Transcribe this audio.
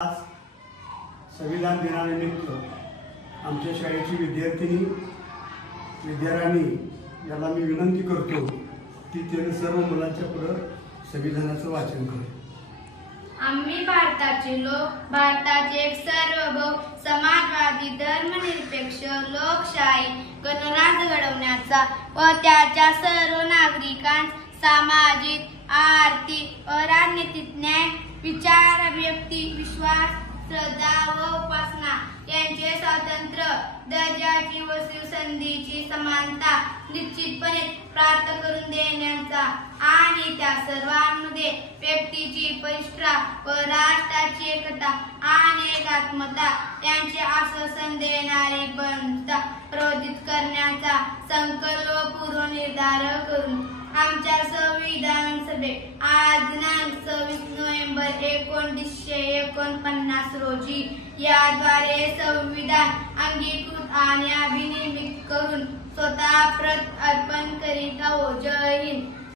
आज संविधान दिनानिमित्त आमच्या शाळेची विद्यार्थिनी विद्यार्थी याला मी विनंती करतो की त्याने सर्व मुलांच्या पुढे संविधानाचं वाचन करे। आम्ही भारताचे लोक, भारताचे एक सार्वभौम समाजवादी धर्मनिरपेक्ष लोकशाही गणराज्य घडवण्याचा व त्याच्या सर्व नागरिकांस सामाजिक, आर्थिक व राजनीतिक न्याय, विचार, अभिव्यक्ती, विश्वास, श्रद्धा व उपासना यांचे स्वातंत्र्य, दर्जाची व संधीची समानता निश्चितपणे प्राप्त करून देण्याचा आणि त्या सर्वांमध्ये व्यक्तीची प्रतिष्ठा व राष्ट्राची एकता आणि एकात्मता यांचे आश्वासन देणारी बंधता प्रबोधित करण्याचा संकल्पपूर्व निर्धार करून आमच्या संविधान सभेत आज दिनांक 26 नोव्हेंबर 1949 रोजी याद्वारे संविधान अंगीकृत आणि अभिनिर्मित करून स्वतः प्रत अर्पण करीत आहोत। जय हिंद।